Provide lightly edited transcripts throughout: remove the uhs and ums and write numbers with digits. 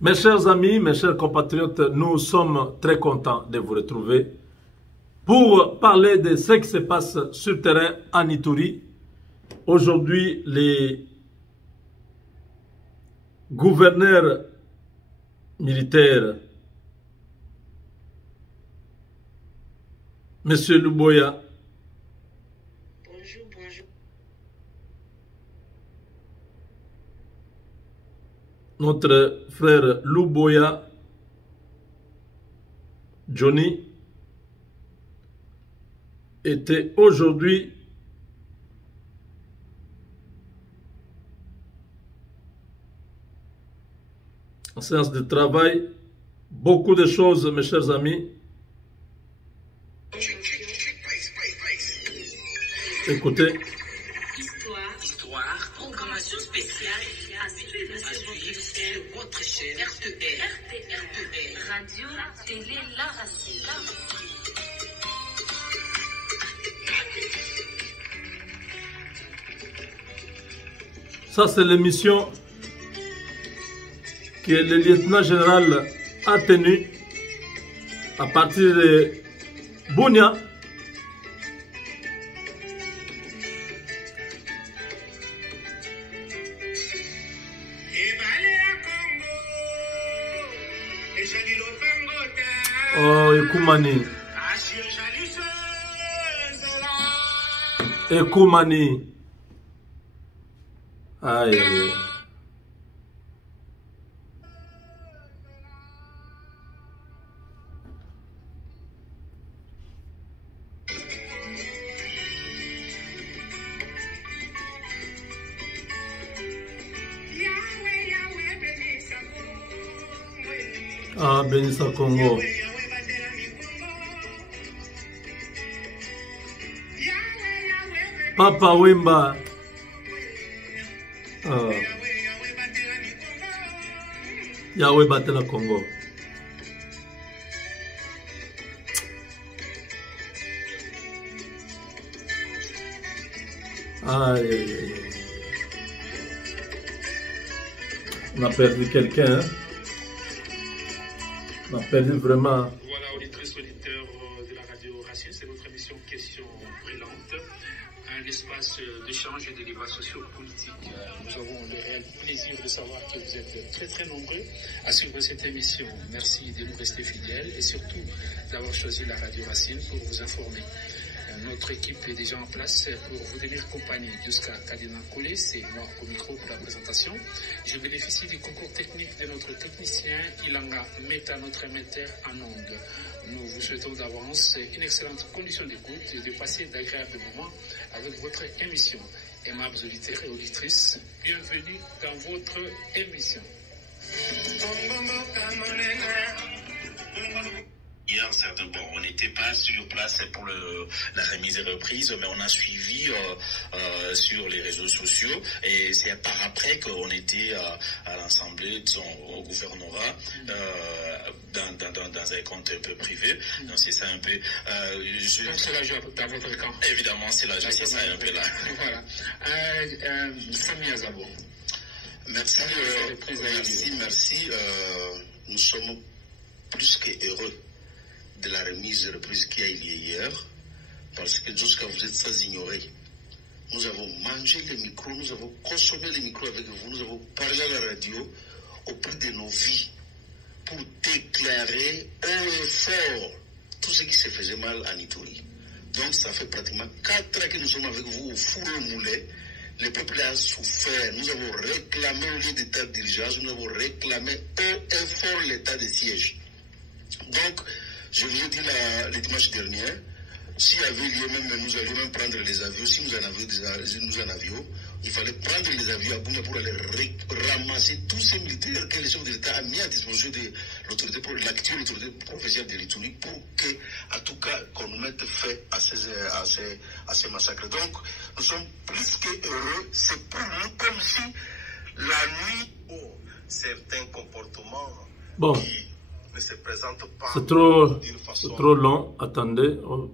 Mes chers amis, mes chers compatriotes, nous sommes très contents de vous retrouver pour parler de ce qui se passe sur le terrain en Ituri. Aujourd'hui, les gouverneurs militaires, M. Luboya, bonjour. Notre frère Luboya Johnny était aujourd'hui en séance de travail. Beaucoup de choses, mes chers amis. Écoutez. Histoire, programmation spéciale à suivre sur votre chaîne RTR, Radio Télé La Racine. Ça, c'est l'émission que le lieutenant général a tenue à partir de Bunia. Oh, Ekumani. Ekumani. Aïe, aïe. Ah, bénissa Congo. Papa Wemba. Ah. Yahweh Batela Congo. Aïe, aïe, aïe. On a perdu quelqu'un. Hein? On a perdu vraiment. Voilà, auditrices, auditeurs de la radio Racine, c'est votre émission Questions brûlantes, un espace d'échange et de débat sociopolitique. Nous avons le réel plaisir de savoir que vous êtes très très nombreux à suivre cette émission. Merci de nous rester fidèles et surtout d'avoir choisi la radio Racine pour vous informer. Notre équipe est déjà en place pour vous tenir compagnie jusqu'à Kadina Koulé, c'est moi au micro pour la présentation. Je bénéficie du concours technique de notre technicien Ilanga Meta, notre émetteur en ondes. Nous vous souhaitons d'avance une excellente condition d'écoute et de passer d'agréables moments avec votre émission. Aimables auditeurs et auditrices, bienvenue dans votre émission. Hier, on n'était pas sur place pour la remise et reprise, mais on a suivi sur les réseaux sociaux et c'est par après qu'on était à l'Assemblée, disons, au gouvernorat, dans un compte un peu privé. Donc c'est ça un peu. Donc c'est la joie dans votre camp. Évidemment, c'est la joie, c'est ça un peu là. Voilà. Samia Zabo. Merci. Nous sommes plus que heureux de la remise et reprise qui a eu lieu hier, parce que jusqu'à vous êtes sans ignorer. Nous avons mangé les micros, nous avons consommé les micros avec vous, nous avons parlé à la radio au prix de nos vies pour déclarer haut et fort tout ce qui se faisait mal en Ituri. Donc ça fait pratiquement 4 ans que nous sommes avec vous au four au moulet. Le peuple a souffert. Nous avons réclamé au lieu d'état d'urgence, nous avons réclamé haut et fort l'état de siège. Donc, je vous ai dit le dimanche dernier, s'il y avait lieu même, nous allions même prendre les avions, si nous en avions, il fallait prendre les avions à Bunia pour aller ramasser tous ces militaires que les chefs de l'État a mis à disposition de l'autorité, l'actuelle autorité professionnelle de l'Ituri, pour que, en tout cas, qu'on nous mette fin à ces massacres. Donc, nous sommes plus que heureux, c'est pour nous comme si la nuit, certains comportements qui ne se présentent pas C'est trop d'une façon... long. Attendez,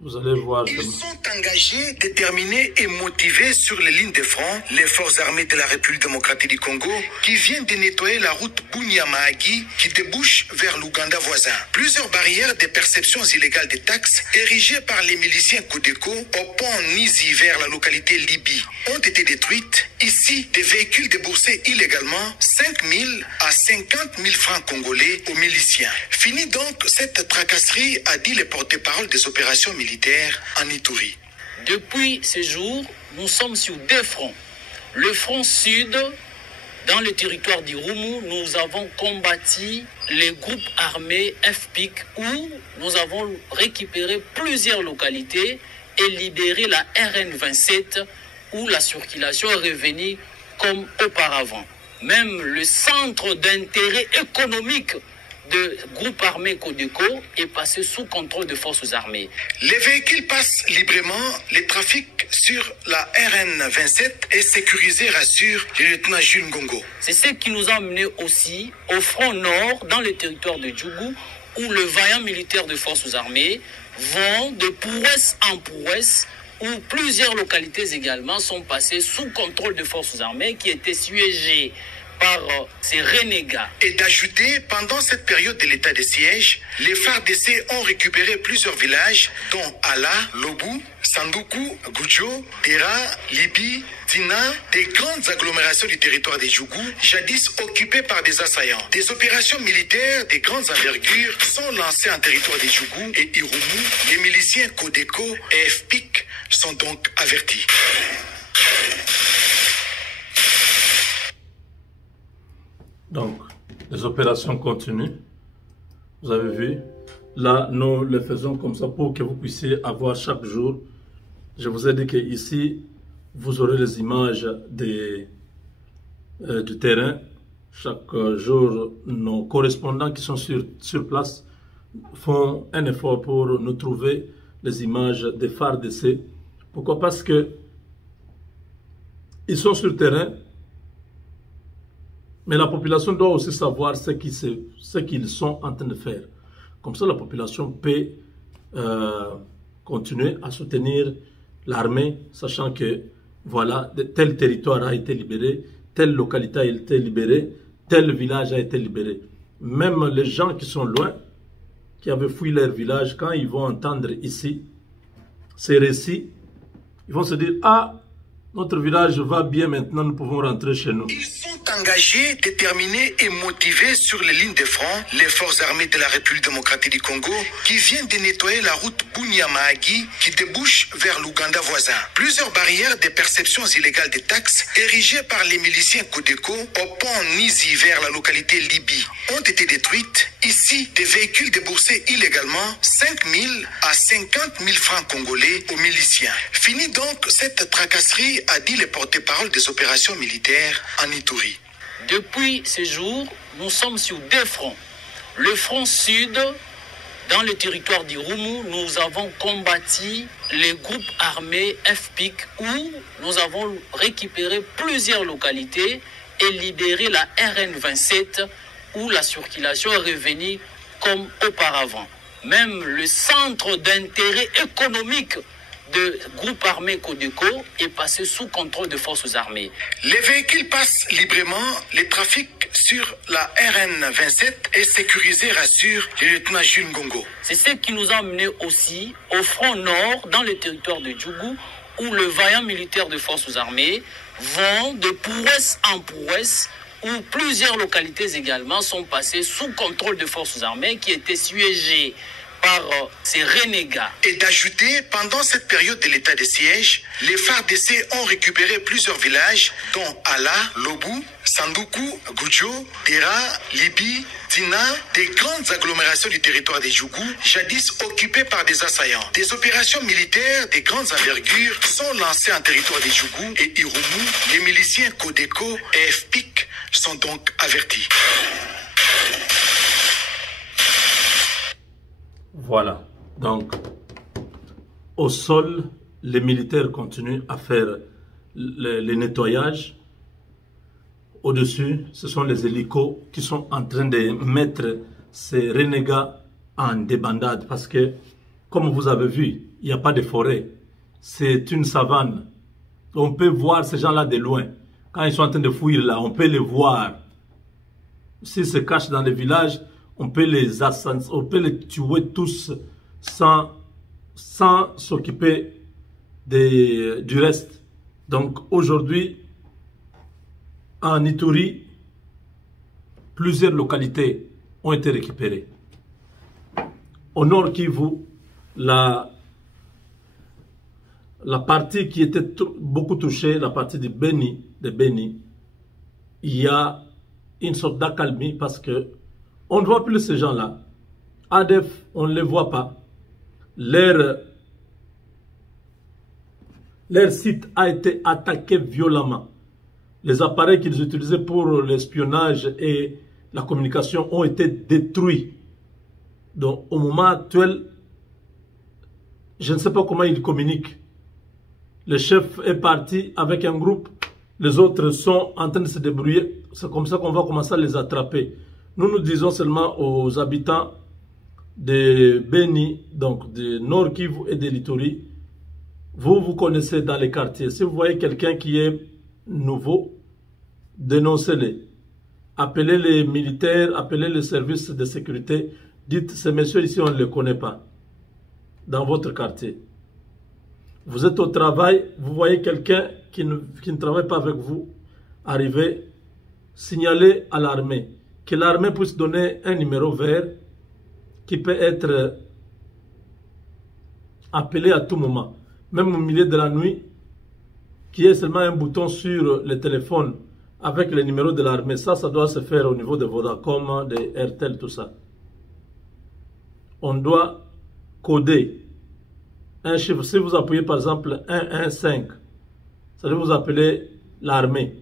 vous allez voir. Ils sont engagés, déterminés et motivés sur les lignes de front, les forces armées de la République démocratique du Congo, qui viennent de nettoyer la route Bunia-Mahagi qui débouche vers l'Ouganda voisin. Plusieurs barrières de perceptions illégales des taxes érigées par les miliciens Codeco au pont Nizi vers la localité Libye ont été détruites. Ici, des véhicules déboursés illégalement 5 000 à 50 000 francs congolais aux miliciens. Fini donc cette tracasserie, a dit le porte-parole des opérations militaires en Ituri. Depuis ces jours, nous sommes sur deux fronts. Le front sud, dans le territoire d'Irumu, nous avons combattu les groupes armés FPIC où nous avons récupéré plusieurs localités et libéré la RN27 où la circulation est revenue comme auparavant. Même le centre d'intérêt économique de groupe armé Codeco est passé sous contrôle des forces armées. Les véhicules passent librement, le trafic sur la RN27 est sécurisé, rassure le lieutenant Jules Ngongo. C'est ce qui nous a amené aussi au front nord, dans le territoire de Djougou, où le vaillant militaire des forces armées vont de prouesse en prouesse, où plusieurs localités également sont passées sous contrôle des forces armées qui étaient siégées par ces renégats. Et d'ajouter, pendant cette période de l'état de siège, les FARDC ont récupéré plusieurs villages, dont Ala, Lobu, Sanduku, Gudjo, Dera, Libi, Tina, des grandes agglomérations du territoire des Djougou, jadis occupées par des assaillants. Des opérations militaires de grandes envergures sont lancées en territoire des Djougou et Irumu. Les miliciens Codeco et FPIC sont donc avertis. Donc, les opérations continuent. Vous avez vu. Là, nous les faisons comme ça pour que vous puissiez avoir chaque jour. Je vous ai dit qu'ici, vous aurez les images du terrain. Chaque jour, nos correspondants qui sont sur place font un effort pour nous trouver les images des FARDC. Pourquoi? Parce que ils sont sur le terrain. Mais la population doit aussi savoir ce qu'ils sont en train de faire. Comme ça, la population peut continuer à soutenir l'armée, sachant que voilà, tel territoire a été libéré, telle localité a été libérée, tel village a été libéré. Même les gens qui sont loin, qui avaient fui leur village, quand ils vont entendre ici ces récits, ils vont se dire « Ah, notre village va bien maintenant, nous pouvons rentrer chez nous. » Ils sont engagés, déterminés et motivés sur les lignes de front, les forces armées de la République démocratique du Congo, qui viennent de nettoyer la route Bunia-Mahagi qui débouche vers l'Ouganda voisin. Plusieurs barrières de perceptions illégales des taxes érigées par les miliciens Codeco au pont Nizi vers la localité Libye ont été détruites. Ici, des véhicules déboursés illégalement 5 000 à 50 000 francs congolais aux miliciens. Fini donc cette tracasserie, a dit le porte-parole des opérations militaires en Ituri. Depuis ces jours, nous sommes sur deux fronts. Le front sud, dans le territoire d'Irumu, nous avons combattu les groupes armés FPIC où nous avons récupéré plusieurs localités et libéré la RN27 où la circulation est revenue comme auparavant. Même le centre d'intérêt économique de groupe armé Codeco est passé sous contrôle des forces armées. Les véhicules passent librement, le trafic sur la RN27 est sécurisé, rassure le lieutenant Jules Ngongo. C'est ce qui nous a amené aussi au front nord, dans le territoire de Djougou, où le vaillant militaire des forces armées vont de prouesse en prouesse, où plusieurs localités également sont passées sous contrôle des forces armées qui étaient siégées par ces renégats. Et d'ajouter, pendant cette période de l'état de siège, les FARDC ont récupéré plusieurs villages, dont Ala, Lobu, Sanduku, Gudjo, Dera, Libi, Tina, des grandes agglomérations du territoire des Djougou, jadis occupées par des assaillants. Des opérations militaires de grandes envergures sont lancées en territoire des Djougou et Irumu. Les miliciens Codeco et FPIC sont donc avertis. Voilà, donc au sol, les militaires continuent à faire le nettoyage. Au-dessus, ce sont les hélicos qui sont en train de mettre ces renégats en débandade. Parce que, comme vous avez vu, il n'y a pas de forêt. C'est une savane. On peut voir ces gens-là de loin. Quand ils sont en train de fuir là, on peut les voir. S'ils se cachent dans les villages, on peut les tuer tous sans s'occuper du reste. Donc aujourd'hui, en Ituri, plusieurs localités ont été récupérées. Au nord Kivu, la partie qui était beaucoup touchée, la partie de Beni, il y a une sorte d'accalmie parce que on ne voit plus ces gens-là. ADF, on ne les voit pas. Leur site a été attaqué violemment. Les appareils qu'ils utilisaient pour l'espionnage et la communication ont été détruits. Donc au moment actuel, je ne sais pas comment ils communiquent. Le chef est parti avec un groupe, les autres sont en train de se débrouiller. C'est comme ça qu'on va commencer à les attraper. Nous disons seulement aux habitants de Beni, donc de Nord Kivu et de l'Ituri, vous connaissez dans les quartiers. Si vous voyez quelqu'un qui est nouveau, dénoncez-les. Appelez les militaires, appelez les services de sécurité. Dites, ces messieurs ici, on ne les connaît pas dans votre quartier. Vous êtes au travail, vous voyez quelqu'un qui ne travaille pas avec vous arriver, signalez à l'armée. Que l'armée puisse donner un numéro vert qui peut être appelé à tout moment. Même au milieu de la nuit, qui est seulement un bouton sur le téléphone avec le numéro de l'armée. Ça doit se faire au niveau de Vodacom, de RTL, tout ça. On doit coder un chiffre. Si vous appuyez par exemple 115, ça veut vous appeler l'armée.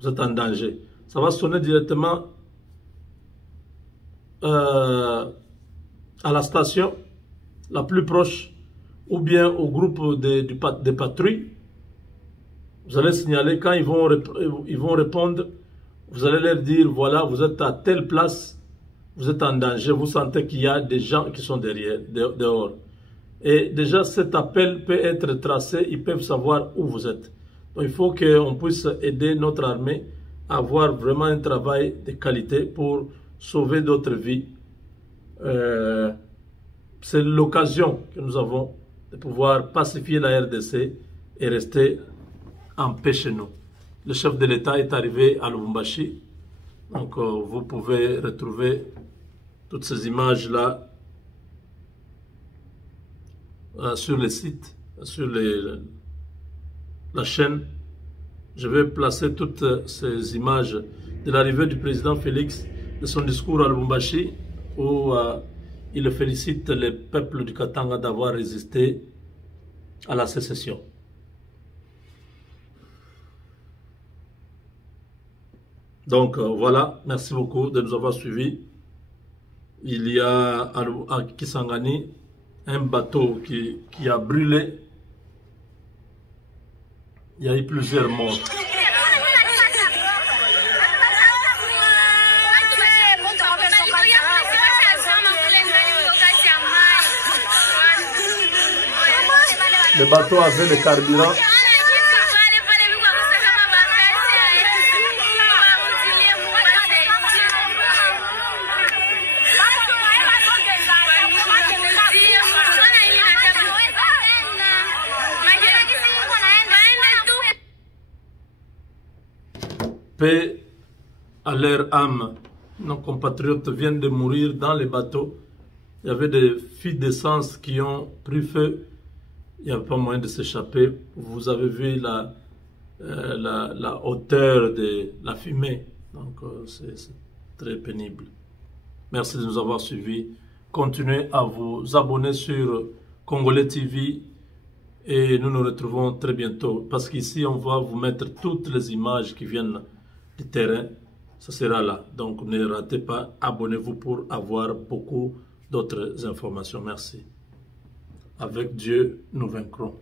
Vous êtes en danger. Ça va sonner directement à la station la plus proche ou bien au groupe de patrouilles. Vous allez signaler. Quand ils vont répondre, vous allez leur dire, voilà, vous êtes à telle place, vous êtes en danger, vous sentez qu'il y a des gens qui sont dehors. Et déjà, cet appel peut être tracé, ils peuvent savoir où vous êtes. Donc, il faut qu'on puisse aider notre armée à avoir vraiment un travail de qualité pour sauver d'autres vies. C'est l'occasion que nous avons de pouvoir pacifier la RDC et rester en paix chez nous. Le chef de l'État est arrivé à Lubumbashi. Donc vous pouvez retrouver toutes ces images-là sur le site, sur la chaîne. Je vais placer toutes ces images de l'arrivée du président Félix, de son discours à Lubumbashi, où il félicite le peuple du Katanga d'avoir résisté à la sécession. Donc voilà, merci beaucoup de nous avoir suivis. Il y a à Kisangani un bateau qui a brûlé. Il y a eu plusieurs morts. Le bateau avait le carburant. Paix à leur âme. Nos compatriotes viennent de mourir dans les bateaux. Il y avait des fuites d'essence qui ont pris feu. Il n'y avait pas moyen de s'échapper. Vous avez vu la hauteur de la fumée. Donc c'est très pénible. Merci de nous avoir suivis. Continuez à vous abonner sur Congolais TV. Et nous nous retrouvons très bientôt. Parce qu'ici, on va vous mettre toutes les images qui viennent du terrain. Ça sera là. Donc ne ratez pas. Abonnez-vous pour avoir beaucoup d'autres informations. Merci. Avec Dieu, nous vaincrons.